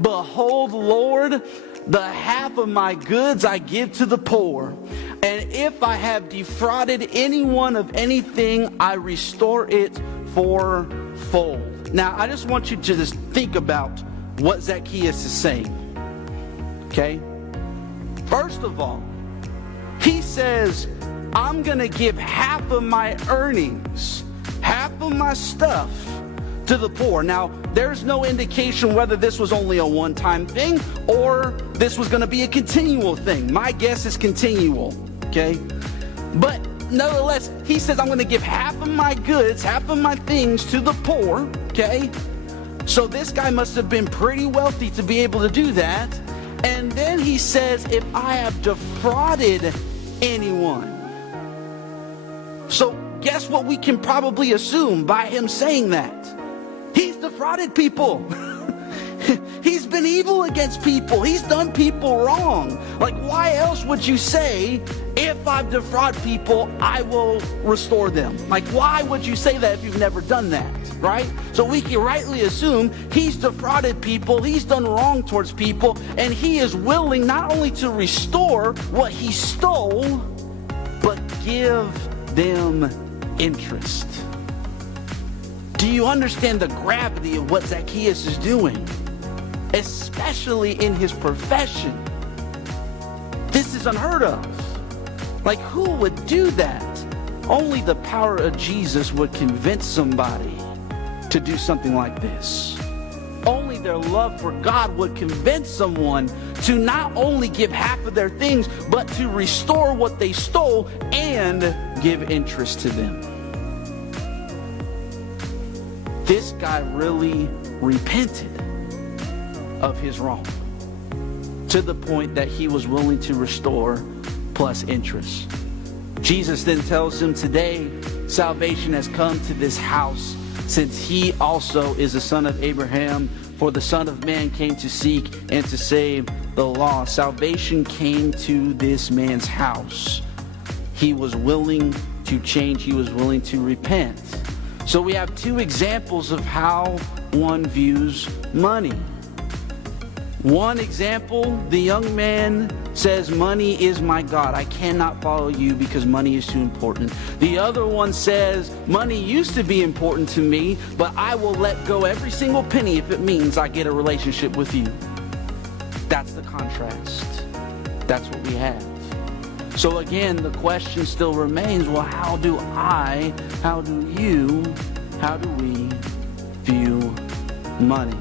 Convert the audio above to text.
Behold, Lord, the half of my goods I give to the poor. And if I have defrauded anyone of anything, I restore it fourfold. Now, I just want you to just think about what Zacchaeus is saying. Okay? First of all, he says, I'm going to give half of my earnings, half of my stuff to the poor. Now, there's no indication whether this was only a one-time thing or this was going to be a continual thing. My guess is continual, okay? But nevertheless, he says, I'm going to give half of my goods, half of my things to the poor, okay? So this guy must have been pretty wealthy to be able to do that. And then he says, if I have defrauded anyone. So guess what we can probably assume by him saying that? He's defrauded people. He's been evil against people. He's done people wrong. Like, why else would you say, if I've defrauded people, I will restore them? Like, why would you say that if you've never done that, right? So we can rightly assume he's defrauded people, he's done wrong towards people, and he is willing not only to restore what he stole, but give them interest. Do you understand the gravity of what Zacchaeus is doing? Especially in his profession. This is unheard of. Like, who would do that? Only the power of Jesus would convince somebody to do something like this. Only their love for God would convince someone to not only give half of their things, but to restore what they stole and give interest to them. This guy really repented of his wrong to the point that he was willing to restore plus interest. Jesus then tells him, today salvation has come to this house, since he also is a son of Abraham. For the Son of Man came to seek and to save the lost. Salvation came to this man's house. He was willing to change. He was willing to repent. So we have two examples of how one views money. One example, the young man says, money is my God. I cannot follow you because money is too important. The other one says, money used to be important to me, but I will let go every single penny if it means I get a relationship with you. That's the contrast. That's what we have. So again, the question still remains, well, how do we view money?